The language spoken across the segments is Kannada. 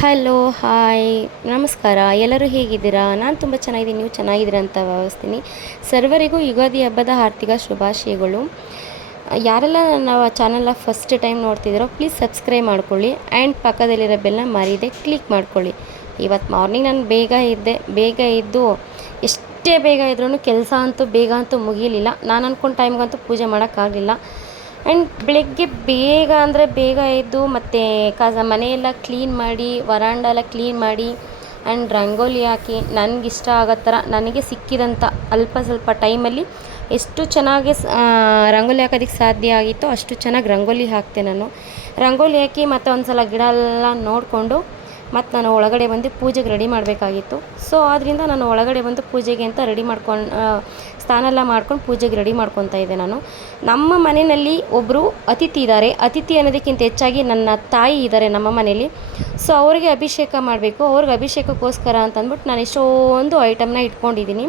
ಹಲೋ ಹಾಯ್ ನಮಸ್ಕಾರ. ಎಲ್ಲರೂ ಹೇಗಿದ್ದೀರಾ? ನಾನು ತುಂಬ ಚೆನ್ನಾಗಿದ್ದೀನಿ. ನೀವು ಚೆನ್ನಾಗಿದ್ದೀರಾ ಅಂತ ಭಾವಿಸ್ತೀನಿ. ಸರ್ವರಿಗೂ ಯುಗಾದಿ ಹಬ್ಬದ ಆರ್ಥಿಕ ಶುಭಾಶಯಗಳು. ಯಾರೆಲ್ಲ ನಾವು ಚಾನಲ್ನ ಫಸ್ಟ್ ಟೈಮ್ ನೋಡ್ತಿದ್ದೀರೋ ಪ್ಲೀಸ್ ಸಬ್ಸ್ಕ್ರೈಬ್ ಮಾಡ್ಕೊಳ್ಳಿ ಆ್ಯಂಡ್ ಪಕ್ಕದಲ್ಲಿರೋ ಬೆಲ್ನ ಮರೀದೆ ಕ್ಲಿಕ್ ಮಾಡ್ಕೊಳ್ಳಿ. ಇವತ್ತು ಮಾರ್ನಿಂಗ್ ನಾನು ಬೇಗ ಇದ್ದು ಎಷ್ಟೇ ಬೇಗ ಇದ್ರೂ ಕೆಲಸ ಅಂತೂ ಬೇಗ ಅಂತೂ ಮುಗಿಯಲಿಲ್ಲ. ನಾನು ಅಂದ್ಕೊಂಡ ಟೈಮ್ಗಂತೂ ಪೂಜೆ ಮಾಡೋಕ್ಕಾಗಲಿಲ್ಲ. ಆ್ಯಂಡ್ ಬೆಳಗ್ಗೆ ಬೇಗ ಅಂದರೆ ಬೇಗ ಎದ್ದು ಮತ್ತು ಮನೆಯೆಲ್ಲ ಕ್ಲೀನ್ ಮಾಡಿ, ವರಾಂಡ ಎಲ್ಲ ಕ್ಲೀನ್ ಮಾಡಿ ಆ್ಯಂಡ್ ರಂಗೋಲಿ ಹಾಕಿ ನನಗಿಷ್ಟ ಆಗೋ ಥರ ನನಗೆ ಸಿಕ್ಕಿದಂಥ ಅಲ್ಪ ಸ್ವಲ್ಪ ಟೈಮಲ್ಲಿ ಎಷ್ಟು ಚೆನ್ನಾಗಿ ರಂಗೋಲಿ ಹಾಕೋದಕ್ಕೆ ಸಾಧ್ಯ ಆಗಿತ್ತೋ ಅಷ್ಟು ಚೆನ್ನಾಗಿ ರಂಗೋಲಿ ಹಾಕ್ತೆ ನಾನು. ರಂಗೋಲಿ ಹಾಕಿ ಮತ್ತು ಒಂದು ಸಲ ಗಿಡ ಎಲ್ಲ ನೋಡಿಕೊಂಡು ಮತ್ತು ನಾನು ಒಳಗಡೆ ಬಂದು ಪೂಜೆಗೆ ರೆಡಿ ಮಾಡಬೇಕಾಗಿತ್ತು. ಸೊ ಆದ್ದರಿಂದ ನಾನು ಒಳಗಡೆ ಬಂದು ಪೂಜೆಗೆ ಅಂತ ರೆಡಿ ಮಾಡ್ಕೊಂಡು ಸ್ನಾನ ಎಲ್ಲ ಮಾಡ್ಕೊಂಡು ಪೂಜೆಗೆ ರೆಡಿ ಮಾಡ್ಕೊತಾ ಇದ್ದೆ ನಾನು. ನಮ್ಮ ಮನೆಯಲ್ಲಿ ಒಬ್ಬರು ಅತಿಥಿ ಇದ್ದಾರೆ. ಅತಿಥಿ ಅನ್ನೋದಕ್ಕಿಂತ ಹೆಚ್ಚಾಗಿ ನನ್ನ ತಾಯಿ ಇದ್ದಾರೆ ನಮ್ಮ ಮನೇಲಿ. ಸೊ ಅವ್ರಿಗೆ ಅಭಿಷೇಕ ಮಾಡಬೇಕು. ಅವ್ರಿಗೆ ಅಭಿಷೇಕಕ್ಕೋಸ್ಕರ ಅಂತಂದ್ಬಿಟ್ಟು ನಾನು ಎಷ್ಟೊಂದು ಐಟಮ್ನ ಇಟ್ಕೊಂಡಿದ್ದೀನಿ.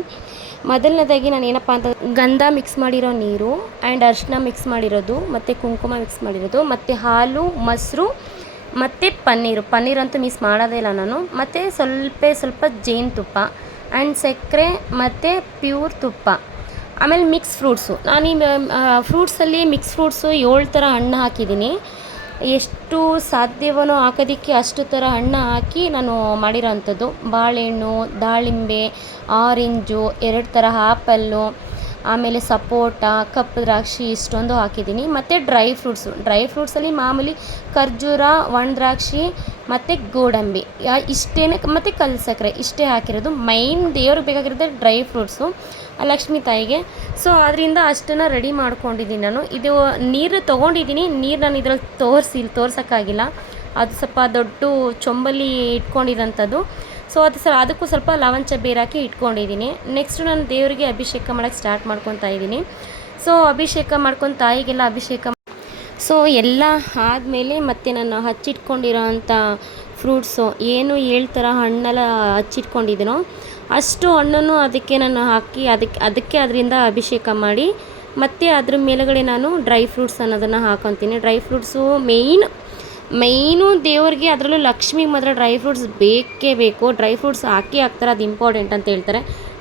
ಮೊದಲನೇದಾಗಿ ನಾನು ಏನಪ್ಪ ಅಂತ ಗಂಧ ಮಿಕ್ಸ್ ಮಾಡಿರೋ ನೀರು ಆ್ಯಂಡ್ ಅರಿಶಿನ ಮಿಕ್ಸ್ ಮಾಡಿರೋದು ಮತ್ತು ಕುಂಕುಮ ಮಿಕ್ಸ್ ಮಾಡಿರೋದು ಮತ್ತು ಹಾಲು, ಮೊಸರು ಮತ್ತು ಪನ್ನೀರ್ ಅಂತೂ ಮಿಸ್ ಮಾಡೋದೇ ಇಲ್ಲ ನಾನು. ಮತ್ತು ಸ್ವಲ್ಪ ಜೇನುತುಪ್ಪ ಆ್ಯಂಡ್ ಸಕ್ಕರೆ ಮತ್ತು ಪ್ಯೂರ್ ತುಪ್ಪ. ಆಮೇಲೆ ಮಿಕ್ಸ್ ಫ್ರೂಟ್ಸು. ನಾನು ಈ ಫ್ರೂಟ್ಸಲ್ಲಿ ಮಿಕ್ಸ್ ಫ್ರೂಟ್ಸು 7 ಥರ ಹಣ್ಣು ಹಾಕಿದ್ದೀನಿ. ಎಷ್ಟು ಸಾಧ್ಯವೋ ಹಾಕೋದಕ್ಕೆ ಅಷ್ಟು ಥರ ಹಣ್ಣು ಹಾಕಿ ನಾನು ಮಾಡಿರೋ ಅಂಥದ್ದು. ಬಾಳೆಹಣ್ಣು, ದಾಳಿಂಬೆ, ಆರೆಂಜು, 2 ಥರ ಆ್ಯಪಲ್ಲು, ಆಮೇಲೆ ಸಪೋಟ, ಕಪ್ಪು ದ್ರಾಕ್ಷಿ ಇಷ್ಟೊಂದು ಹಾಕಿದ್ದೀನಿ. ಮತ್ತು ಡ್ರೈ ಫ್ರೂಟ್ಸಲ್ಲಿ ಮಾಮೂಲಿ ಖರ್ಜೂರ, ಒಣ ದ್ರಾಕ್ಷಿ ಮತ್ತು ಗೋಡಂಬಿ ಇಷ್ಟೇ ಮತ್ತು ಕಲ್ಲು ಸಕ್ಕರೆ ಇಷ್ಟೇ ಹಾಕಿರೋದು. ಮೈನ್ ದೇವ್ರಿಗೆ ಬೇಕಾಗಿರೋದು ಡ್ರೈ ಫ್ರೂಟ್ಸು ಲಕ್ಷ್ಮೀ ತಾಯಿಗೆ. ಸೊ ಅದರಿಂದ ಅಷ್ಟನ್ನು ರೆಡಿ ಮಾಡ್ಕೊಂಡಿದ್ದೀನಿ ನಾನು. ಇದು ನೀರು ತೊಗೊಂಡಿದ್ದೀನಿ. ನೀರು ನಾನು ಇದ್ರಲ್ಲಿ ತೋರ್ಸೋಕ್ಕಾಗಿಲ್ಲ. ಅದು ಸ್ವಲ್ಪ ದೊಡ್ಡ ಚೊಂಬಲ್ಲಿ ಇಟ್ಕೊಂಡಿರೋಂಥದ್ದು. ಸೊ ಅದಕ್ಕೂ ಸ್ವಲ್ಪ ಲವಂಚ ಬೇರೆ ಹಾಕಿ ಇಟ್ಕೊಂಡಿದ್ದೀನಿ. ನೆಕ್ಸ್ಟು ನಾನು ದೇವರಿಗೆ ಅಭಿಷೇಕ ಮಾಡೋಕ್ಕೆ ಸ್ಟಾರ್ಟ್ ಮಾಡ್ಕೊತಾ ಇದ್ದೀನಿ. ಸೊ ಅಭಿಷೇಕ ಮಾಡ್ಕೊಂಡು ತಾಯಿಗೆಲ್ಲ ಸೊ ಎಲ್ಲ ಆದಮೇಲೆ ಮತ್ತು ನಾನು ಹಚ್ಚಿಟ್ಕೊಂಡಿರೋ ಅಂಥ ಫ್ರೂಟ್ಸು ಏನು 7 ಥರ ಹಣ್ಣೆಲ್ಲ ಹಚ್ಚಿಟ್ಕೊಂಡಿದ್ದೀನೋ ಅಷ್ಟು ಹಣ್ಣನ್ನು ಅದಕ್ಕೆ ನಾನು ಹಾಕಿ ಅದಕ್ಕೆ ಅದರಿಂದ ಅಭಿಷೇಕ ಮಾಡಿ ಮತ್ತು ಅದ್ರ ಮೇಲುಗಡೆ ನಾನು ಡ್ರೈ ಫ್ರೂಟ್ಸ್ ಅನ್ನೋದನ್ನು ಹಾಕೊತೀನಿ. ಡ್ರೈ ಫ್ರೂಟ್ಸು ಮೈನು ದೇವ್ರಿಗೆ, ಅದರಲ್ಲೂ ಲಕ್ಷ್ಮಿಗೆ ಮಾತ್ರ ಡ್ರೈ ಫ್ರೂಟ್ಸ್ ಬೇಕೇ ಬೇಕು. ಡ್ರೈ ಫ್ರೂಟ್ಸ್ ಹಾಕ್ತಾರೆ, ಅದು ಇಂಪಾರ್ಟೆಂಟ್ ಅಂತ ಹೇಳ್ತಾರೆ.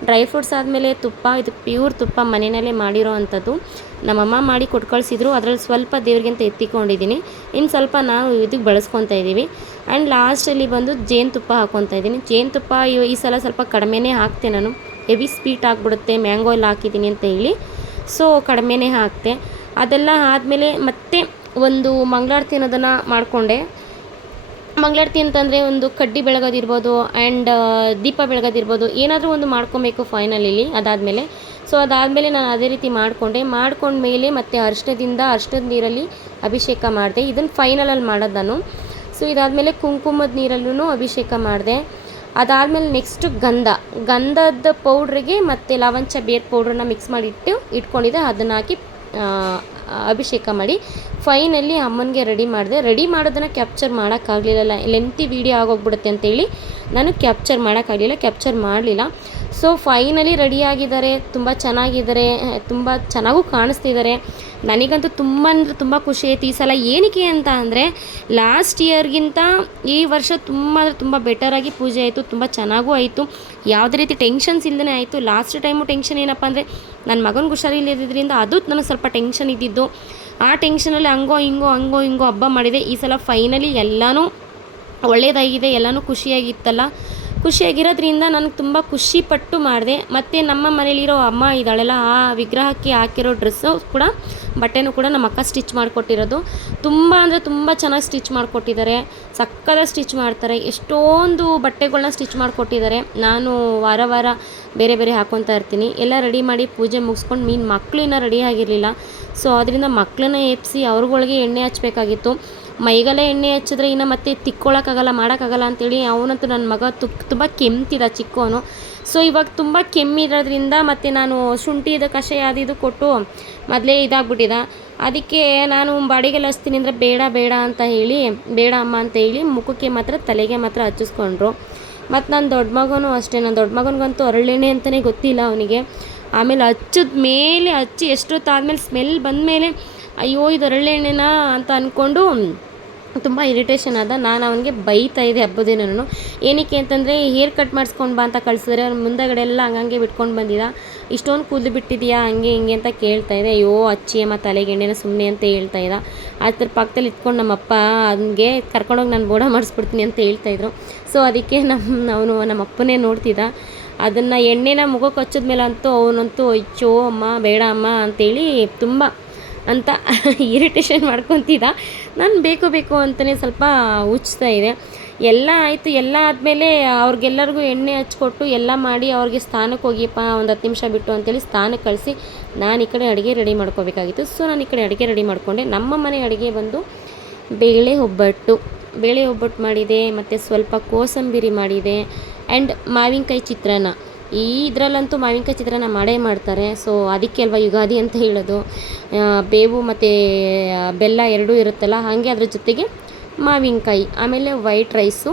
ಡ್ರೈ ಫ್ರೂಟ್ಸ್ ಆದಮೇಲೆ ತುಪ್ಪ, ಇದು ಪ್ಯೂರ್ ತುಪ್ಪ ಮನೆಯಲ್ಲೇ ಮಾಡಿರೋ ಅಂಥದ್ದು. ನಮ್ಮಮ್ಮ ಮಾಡಿ ಕೊಟ್ಟು ಕಳಿಸಿದ್ರು. ಅದರಲ್ಲಿ ಸ್ವಲ್ಪ ದೇವ್ರಿಗಿಂತ ಎತ್ತಿಕೊಂಡಿದ್ದೀನಿ. ಇನ್ನು ಸ್ವಲ್ಪ ನಾವು ಇದಕ್ಕೆ ಬಳಸ್ಕೊತಾ ಇದ್ದೀವಿ. ಆ್ಯಂಡ್ ಲಾಸ್ಟಲ್ಲಿ ಬಂದು ಜೇನುತುಪ್ಪ ಹಾಕ್ಕೊತಾ ಇದ್ದೀನಿ. ಜೇನುತುಪ್ಪ ಈ ಸಲ ಸ್ವಲ್ಪ ಕಡಿಮೆನೇ ಹಾಕ್ತೆ ನಾನು. ಹೆವಿ ಸ್ವೀಟ್ ಆಗಿಬಿಡುತ್ತೆ ಮ್ಯಾಂಗೋ ಎಲ್ಲ ಹಾಕಿದ್ದೀನಿ ಅಂತ ಹೇಳಿ. ಸೊ ಕಡಿಮೆನೇ ಹಾಕ್ತೆ. ಅದೆಲ್ಲ ಆದಮೇಲೆ ಮತ್ತೆ ಒಂದು ಮಂಗಳಾರತಿ ಅನ್ನೋದನ್ನು ಮಾಡಿಕೊಂಡೆ. ಮಂಗಳಾರತಿ ಅಂತಂದರೆ ಒಂದು ಕಡ್ಡಿ ಬೆಳಗೋದಿರ್ಬೋದು ಆ್ಯಂಡ್ ದೀಪ ಬೆಳಗೋದಿರ್ಬೋದು, ಏನಾದರೂ ಒಂದು ಮಾಡ್ಕೊಬೇಕು ಫೈನಲಿ ಅದಾದಮೇಲೆ. ಸೊ ಅದಾದಮೇಲೆ ನಾನು ಅದೇ ರೀತಿ ಮಾಡ್ಕೊಂಡ್ಮೇಲೆ ಮತ್ತು ಅರಿಶಿಣದ ನೀರಲ್ಲಿ ಅಭಿಷೇಕ ಮಾಡಿದೆ. ಇದನ್ನು ಫೈನಲಲ್ಲಿ ಮಾಡೋದು ನಾನು. ಸೊ ಇದಾದಮೇಲೆ ಕುಂಕುಮದ ನೀರಲ್ಲೂ ಅಭಿಷೇಕ ಮಾಡಿದೆ. ಅದಾದಮೇಲೆ ನೆಕ್ಸ್ಟು ಗಂಧದ ಪೌಡ್ರಿಗೆ ಮತ್ತು ಲವಂಚ ಬೇರ್ ಪೌಡ್ರನ್ನ ಮಿಕ್ಸ್ ಮಾಡಿ ಇಟ್ಕೊಂಡಿದ್ದೆ. ಅದನ್ನು ಹಾಕಿ ಅಭಿಷೇಕ ಮಾಡಿ ಫೈನಲಿ ಅಮ್ಮನಿಗೆ ರೆಡಿ ಮಾಡೋದನ್ನು ಕ್ಯಾಪ್ಚರ್ ಮಾಡೋಕ್ಕಾಗಲಿಲ್ಲ. ಲೆಂತಿ ವೀಡಿಯೋ ಆಗೋಗ್ಬಿಡುತ್ತೆ ಅಂತೇಳಿ ನಾನು ಕ್ಯಾಪ್ಚರ್ ಮಾಡಲಿಲ್ಲ. ಸೊ ಫೈನಲಿ ರೆಡಿಯಾಗಿದ್ದಾರೆ. ತುಂಬ ಚೆನ್ನಾಗಿದ್ದಾರೆ, ತುಂಬ ಚೆನ್ನಾಗೂ ಕಾಣಿಸ್ತಿದ್ದಾರೆ. ನನಗಂತೂ ತುಂಬ ಖುಷಿ ಆಯಿತು ಈ ಸಲ. ಏನಕ್ಕೆ ಅಂತ ಅಂದರೆ ಲಾಸ್ಟ್ ಇಯರ್ಗಿಂತ ಈ ವರ್ಷ ತುಂಬ ಬೆಟರಾಗಿ ಪೂಜೆ ಆಯಿತು. ತುಂಬ ಚೆನ್ನಾಗೂ ಆಯಿತು. ಯಾವುದೇ ರೀತಿ ಟೆನ್ಷನ್ಸ್ ಇಲ್ಲದೇ ಆಯಿತು. ಲಾಸ್ಟ್ ಟೈಮು ಟೆನ್ಷನ್ ಏನಪ್ಪ ಅಂದರೆ ನನ್ನ ಮಗನಿಗೆ ಹುಷಾರಿಲ್ಲದಿದ್ದರಿಂದ ಅದು ನನಗೆ ಸ್ವಲ್ಪ ಟೆನ್ಷನ್ ಇದ್ದಿದ್ದು. ಆ ಟೆನ್ಷನಲ್ಲಿ ಹಂಗೋ ಹಿಂಗೋ ಹಬ್ಬ ಮಾಡಿದೆ. ಈ ಸಲ ಫೈನಲಿ ಎಲ್ಲನೂ ಒಳ್ಳೆಯದಾಗಿದೆ. ಎಲ್ಲನೂ ಖುಷಿಯಾಗಿರೋದ್ರಿಂದ ನನಗೆ ತುಂಬ ಖುಷಿಪಟ್ಟು ಮಾಡಿದೆ. ಮತ್ತು ನಮ್ಮ ಮನೇಲಿರೋ ಅಮ್ಮ ಇದ್ದಾಳೆಲ್ಲ, ಆ ವಿಗ್ರಹಕ್ಕೆ ಹಾಕಿರೋ ಡ್ರೆಸ್ಸು ಕೂಡ, ಬಟ್ಟೆನೂ ಕೂಡ ನಮ್ಮ ಅಕ್ಕ ಸ್ಟಿಚ್ ಮಾಡಿಕೊಟ್ಟಿರೋದು. ತುಂಬ ಅಂದರೆ ತುಂಬ ಚೆನ್ನಾಗಿ ಸ್ಟಿಚ್ ಮಾಡಿಕೊಟ್ಟಿದ್ದಾರೆ. ಸಕ್ಕತ್ತಾಗಿ ಸ್ಟಿಚ್ ಮಾಡ್ತಾರೆ. ಎಷ್ಟೊಂದು ಬಟ್ಟೆಗಳನ್ನ ಸ್ಟಿಚ್ ಮಾಡಿಕೊಟ್ಟಿದ್ದಾರೆ. ನಾನು ವಾರ ಬೇರೆ ಹಾಕ್ಕೊತಾ ಇರ್ತೀನಿ. ಎಲ್ಲ ರೆಡಿ ಮಾಡಿ ಪೂಜೆ ಮುಗಿಸ್ಕೊಂಡು ಮಕ್ಕಳು ಇನ್ನೂ ರೆಡಿ ಆಗಿರಲಿಲ್ಲ. ಸೊ ಅದರಿಂದ ಮಕ್ಕಳನ್ನ ಎಬ್ಬಿಸಿ ಅವ್ರಗಳಿಗೆ ಎಣ್ಣೆ ಹಚ್ಚಬೇಕಾಗಿತ್ತು. ಮೈಗೆಲ್ಲ ಎಣ್ಣೆ ಹಚ್ಚಿದ್ರೆ ಇನ್ನು ಮತ್ತೆ ತಿಕ್ಕೊಳ್ಳೋಕ್ಕಾಗಲ್ಲ, ಮಾಡೋಕ್ಕಾಗಲ್ಲ ಅಂತೇಳಿ ಅವನಂತೂ ನನ್ನ ಮಗ ತುಂಬ ಕೆಮ್ತಿದ್ದ ಚಿಕ್ಕವನು. ಸೊ ಇವಾಗ ತುಂಬ ಕೆಮ್ಮಿರೋದ್ರಿಂದ ಮತ್ತು ನಾನು ಶುಂಠಿದ ಕಷಾಯ ಇದು ಕೊಟ್ಟು ಮೊದಲೇ ಇದಾಗ್ಬಿಟ್ಟಿದ್ದ. ಅದಕ್ಕೆ ನಾನು ಬಾಡಿಗೆಲ್ಲ ಹಚ್ತೀನಿ ಅಂದರೆ ಬೇಡ ಅಂತ ಹೇಳಿ, ಬೇಡ ಅಮ್ಮ ಅಂತ ಹೇಳಿ ಮುಖಕ್ಕೆ ಮಾತ್ರ ತಲೆಗೆ ಮಾತ್ರ ಹಚ್ಚಿಸ್ಕೊಂಡ್ರು. ಮತ್ತು ನನ್ನ ದೊಡ್ಡ ಮಗನೂ ಅಷ್ಟೇ. ನನ್ನ ದೊಡ್ಡ ಮಗನಿಗಂತೂ ಹರಳೆಣ್ಣೆ ಅಂತಲೇ ಗೊತ್ತಿಲ್ಲ ಅವನಿಗೆ. ಆಮೇಲೆ ಹಚ್ಚಿ ಎಷ್ಟೊತ್ತಾದಮೇಲೆ ಸ್ಮೆಲ್ ಬಂದಮೇಲೆ ಅಯ್ಯೋ ಇದು ಹರಳೆಣ್ಣೆನಾ ಅಂತ ಅಂದ್ಕೊಂಡು ತುಂಬ ಇರಿಟೇಷನ್ ಆದ. ನಾನು ಅವನಿಗೆ ಬೈತಾ ಇದ್ದೆ ಹಬ್ಬದ ದಿನನೂ. ಏನಕ್ಕೆ ಅಂತಂದರೆ ಹೇರ್ ಕಟ್ ಮಾಡಿಸ್ಕೊಂಡು ಬಾ ಅಂತ ಕಳಿಸಿದ್ರೆ ಅವ್ನು ಮುಂದಗಡೆ ಎಲ್ಲ ಹಂಗಂಗೆ ಬಿಟ್ಕೊಂಡು ಬಂದಿದ್ದ. ಇಷ್ಟೊಂದು ಕೂದಲು ಬಿಟ್ಟಿದೆಯಾ ಹಂಗೆ ಹಿಂಗೆ ಅಂತ ಕೇಳ್ತಾ ಇದೆ. ಅಯ್ಯೋ ಅಚ್ಚಿ ಅಮ್ಮ ತಲೆಗೆ ಎಣ್ಣೆನ ಸುಮ್ಮನೆ ಅಂತ ಹೇಳ್ತಾ ಇದ್ದ. ಅದ್ರ ಪಕ್ಕದಲ್ಲಿ ಇಟ್ಕೊಂಡು ನಮ್ಮಪ್ಪ ಹಂಗೆ ಕರ್ಕೊಂಡೋಗಿ ನಾನು ಬೋಡ ಮಾಡಿಸ್ಬಿಡ್ತೀನಿ ಅಂತ ಹೇಳ್ತಾಯಿದ್ರು. ಸೊ ಅದಕ್ಕೆ ನಮ್ಮಪ್ಪನೇ ನೋಡ್ತಿದ್ದ. ಅದನ್ನು ಎಣ್ಣೆನ ಮುಖಕ್ಕೆ ಹಚ್ಚಿದ್ಮೇಲೆ ಅಂತೂ ಅವನಂತೂ ಅಯ್ಯೋ ಅಮ್ಮ ಬೇಡ ಅಮ್ಮ ಅಂತೇಳಿ ತುಂಬ ಅಂತ ಇರಿಟೇಷನ್ ಮಾಡ್ಕೊತಿದ್ದ. ನಾನು ಬೇಕು ಅಂತಲೇ ಸ್ವಲ್ಪ ಹುಚ್ತಾ ಇದೆ. ಎಲ್ಲ ಆಯಿತು, ಎಲ್ಲ ಆದಮೇಲೆ ಅವ್ರಿಗೆಲ್ಲರಿಗೂ ಎಣ್ಣೆ ಹಚ್ಕೊಟ್ಟು ಎಲ್ಲ ಮಾಡಿ ಅವ್ರಿಗೆ ಸ್ಥಾನಕ್ಕೆ ಹೋಗಿಯಪ್ಪ ಒಂದು 10 ನಿಮಿಷ ಬಿಟ್ಟು ಅಂತೇಳಿ ಸ್ಥಾನಕ್ಕೆ ಕಳಿಸಿ ನಾನು ಈ ಕಡೆ ಅಡುಗೆ ರೆಡಿ ಮಾಡ್ಕೋಬೇಕಾಗಿತ್ತು. ಸೊ ನಾನು ಈ ಕಡೆ ಅಡುಗೆ ರೆಡಿ ಮಾಡಿಕೊಂಡೆ. ನಮ್ಮ ಮನೆ ಅಡುಗೆ ಬಂದು ಬೇಳೆ ಒಬ್ಬಟ್ಟು ಮಾಡಿದೆ, ಮತ್ತು ಸ್ವಲ್ಪ ಕೋಸಂಬರಿ ಮಾಡಿದೆ, ಆ್ಯಂಡ್ ಮಾವಿನಕಾಯಿ ಚಿತ್ರಾನ್ನ. ಇದರಲ್ಲಂತೂ ಮಾವಿನಕಾಯಿ ಚಿತ್ರಾನ್ನ ಮಾಡೇ ಮಾಡ್ತಾರೆ. ಸೊ ಅದಕ್ಕೆ ಅಲ್ವಾ ಯುಗಾದಿ ಅಂತ ಹೇಳೋದು. ಬೇವು ಮತ್ತು ಬೆಲ್ಲ ಎರಡೂ ಇರುತ್ತಲ್ಲ, ಹಾಗೆ ಅದ್ರ ಜೊತೆಗೆ ಮಾವಿನಕಾಯಿ, ಆಮೇಲೆ ವೈಟ್ ರೈಸು,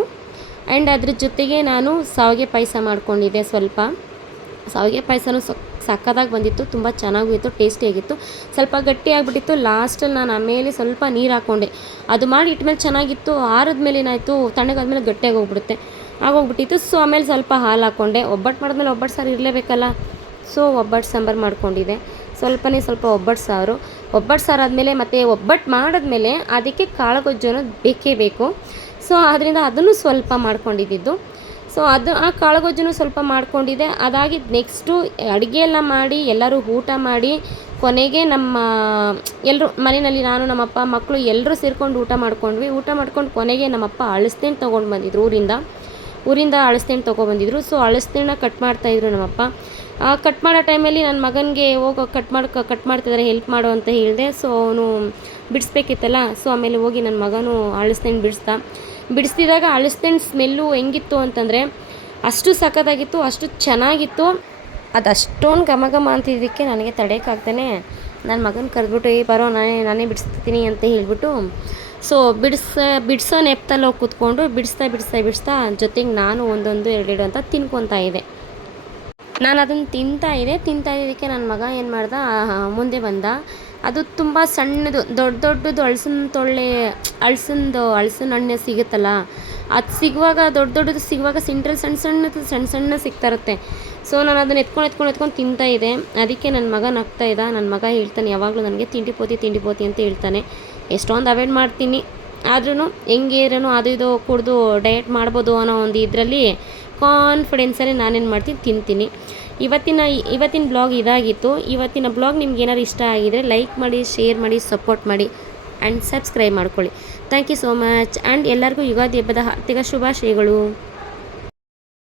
ಆ್ಯಂಡ್ ಅದ್ರ ಜೊತೆಗೆ ನಾನು ಶಾವಿಗೆ ಪಾಯಸ ಮಾಡ್ಕೊಂಡಿದ್ದೆ. ಸ್ವಲ್ಪ ಶಾವಿಗೆ ಪಾಯಸನೂ ಸಕ್ಕತ್ತಾಗಿ ಬಂದಿತ್ತು, ತುಂಬ ಚೆನ್ನಾಗೂ ಇತ್ತು, ಟೇಸ್ಟಿಯಾಗಿತ್ತು. ಸ್ವಲ್ಪ ಗಟ್ಟಿಯಾಗಿಬಿಟ್ಟಿತ್ತು. ಲಾಸ್ಟಲ್ಲಿ ನಾನು ಆಮೇಲೆ ಸ್ವಲ್ಪ ನೀರು ಹಾಕ್ಕೊಂಡೆ. ಅದು ಮಾಡಿ ಇಟ್ಮೇಲೆ ಚೆನ್ನಾಗಿತ್ತು. ಆರಿದ್ಮೇಲೆ ಏನಾಯಿತು, ತಣ್ಣಗಾದ್ಮೇಲೆ ಗಟ್ಟಿಯಾಗಿ ಆಗೋಗ್ಬಿಟ್ಟಿತ್ತು. ಸೊ ಆಮೇಲೆ ಸ್ವಲ್ಪ ಹಾಲು ಹಾಕ್ಕೊಂಡೆ. ಒಬ್ಬಟ್ಟು ಮಾಡಿದ್ಮೇಲೆ ಒಬ್ಬಟ್ಟು ಸಾರು ಇರಲೇಬೇಕಲ್ಲ. ಸೊ ಒಬ್ಬಟ್ಟು ಸಾಂಬಾರು ಮಾಡ್ಕೊಂಡಿದ್ದೆ. ಸ್ವಲ್ಪ ಒಬ್ಬಟ್ಟು ಸಾರು ಆದಮೇಲೆ ಮತ್ತು ಒಬ್ಬಟ್ಟು ಮಾಡಿದ್ಮೇಲೆ ಅದಕ್ಕೆ ಕಾಳುಗೊಜ್ಜು ಅನ್ನೋದು ಬೇಕೇ ಬೇಕು. ಸೊ ಅದರಿಂದ ಅದನ್ನು ಸ್ವಲ್ಪ ಮಾಡ್ಕೊಂಡಿದ್ದು. ಸೊ ಆ ಕಾಳುಗೊಜ್ಜನ್ನು ಸ್ವಲ್ಪ ಮಾಡ್ಕೊಂಡಿದ್ದೆ. ಅದಾಗಿದ್ದು ನೆಕ್ಸ್ಟು ಅಡುಗೆ ಎಲ್ಲ ಮಾಡಿ ಎಲ್ಲರೂ ಊಟ ಮಾಡಿ ಕೊನೆಗೆ ಎಲ್ಲರೂ ಮನೆಯಲ್ಲಿ ನಾನು ನಮ್ಮಪ್ಪ ಮಕ್ಕಳು ಎಲ್ಲರೂ ಸೇರ್ಕೊಂಡು ಊಟ ಮಾಡ್ಕೊಂಡು ಕೊನೆಗೆ ನಮ್ಮಪ್ಪ ಅಳಸೆಹಣ್ಣು ತೊಗೊಂಡು ಬಂದಿದ್ರು ಊರಿಂದ ಅಳಸೆಹಣ್ಣು ತೊಗೊಬಂದಿದ್ರು. ಸೊ ಅಳಸೆಹಣ್ಣನ್ನ ಕಟ್ ಮಾಡ್ತಾಯಿದ್ರು ನಮ್ಮಪ್ಪ. ಕಟ್ ಮಾಡೋ ಟೈಮಲ್ಲಿ ನನ್ನ ಮಗನಿಗೆ ಹೋಗೋ ಕಟ್ ಮಾಡ್ತಿದ್ದಾರೆ ಹೆಲ್ಪ್ ಮಾಡು ಅಂತ ಹೇಳಿದೆ. ಸೊ ಅವನು ಬಿಡಿಸ್ಬೇಕಿತ್ತಲ್ಲ. ಸೊ ಆಮೇಲೆ ಹೋಗಿ ನನ್ನ ಮಗನೂ ಅಳಸೆಹಣ್ಣು ಬಿಡಿಸ್ತಿದ್ದಾಗ ಅಳಸೆಹಣ್ಣು ಸ್ಮೆಲ್ಲು ಹೆಂಗಿತ್ತು ಅಂತಂದರೆ ಅಷ್ಟು ಸಖತ್ತಾಗಿತ್ತು, ಅಷ್ಟು ಚೆನ್ನಾಗಿತ್ತು. ಅದು ಅಷ್ಟೊಂದು ಘಮ ಅಂತಿದ್ದಕ್ಕೆ ನನಗೆ ತಡೆಯೋಕ್ಕಾಗ್ತಾನೆ ನನ್ನ ಮಗನ ಕರೆದ್ಬಿಟ್ಟು ಬರೋ ನಾನೇ ಬಿಡಿಸ್ತೀನಿ ಅಂತ ಹೇಳಿಬಿಟ್ಟು ಸೊ ಬಿಡಿಸೋ ನೆಪದಲ್ಲಿ ಹೋಗಿ ಕೂತ್ಕೊಂಡು ಬಿಡಿಸ್ತಾ ಜೊತೆಗೆ ನಾನು ಒಂದೊಂದು ಎರಡೆರಡು ಅಂತ ತಿನ್ಕೊತಾ ಇದ್ದೆ. ನಾನು ಅದನ್ನು ತಿಂತಾ ಇದ್ದಕ್ಕೆ ನನ್ನ ಮಗ ಏನು ಮಾಡ್ದ, ಮುಂದೆ ಬಂದ. ಅದು ತುಂಬ ಸಣ್ಣದು ದೊಡ್ಡದು ಹಳ್ಸಿನ ಹಣ್ಣು ಸಿಗುತ್ತಲ್ಲ, ಅದು ಸಿಗುವಾಗ ದೊಡ್ಡದು ಸಿಗುವಾಗ ಸಿಂಟ್ರಲ್ಲಿ ಸಣ್ಣ ಸಿಗ್ತಾ ಇರುತ್ತೆ. ಸೊ ನಾನು ಅದನ್ನು ಎತ್ಕೊಂಡು ತಿಂತಾ ಇದ್ದೆ. ಅದಕ್ಕೆ ನನ್ನ ಮಗ ನಗ್ತಾ ಇದ್ದ. ನನ್ನ ಮಗ ಹೇಳ್ತಾನೆ ಯಾವಾಗಲೂ ನನಗೆ ತಿಂಡಿ ಪೋತಿ ಅಂತ ಹೇಳ್ತಾನೆ. ಎಷ್ಟೊಂದು ಅವಾಯ್ಡ್ ಮಾಡ್ತೀನಿ, ಆದ್ರೂ ಹೆಂಗೇರೇನೋ ಅದು ಇದು ಕುಡಿದು ಡಯಟ್ ಮಾಡ್ಬೋದು ಅನ್ನೋ ಒಂದು ಇದರಲ್ಲಿ ಕಾನ್ಫಿಡೆನ್ಸಲ್ಲಿ ನಾನೇನು ಮಾಡ್ತೀನಿ, ತಿಂತೀನಿ. ಇವತ್ತಿನ ಬ್ಲಾಗ್ ಇದಾಗಿತ್ತು. ಇವತ್ತಿನ ಬ್ಲಾಗ್ ನಿಮ್ಗೆ ಏನಾದ್ರು ಇಷ್ಟ ಆಗಿದರೆ ಲೈಕ್ ಮಾಡಿ, ಶೇರ್ ಮಾಡಿ, ಸಪೋರ್ಟ್ ಮಾಡಿ ಆ್ಯಂಡ್ ಸಬ್ಸ್ಕ್ರೈಬ್ ಮಾಡ್ಕೊಳ್ಳಿ. Thank you so much. And ಎಲ್ಲರಿಗೂ ಯುಗಾದಿ ಹಬ್ಬದ ಹಾರ್ದಿಕ ಶುಭಾಶಯಗಳು.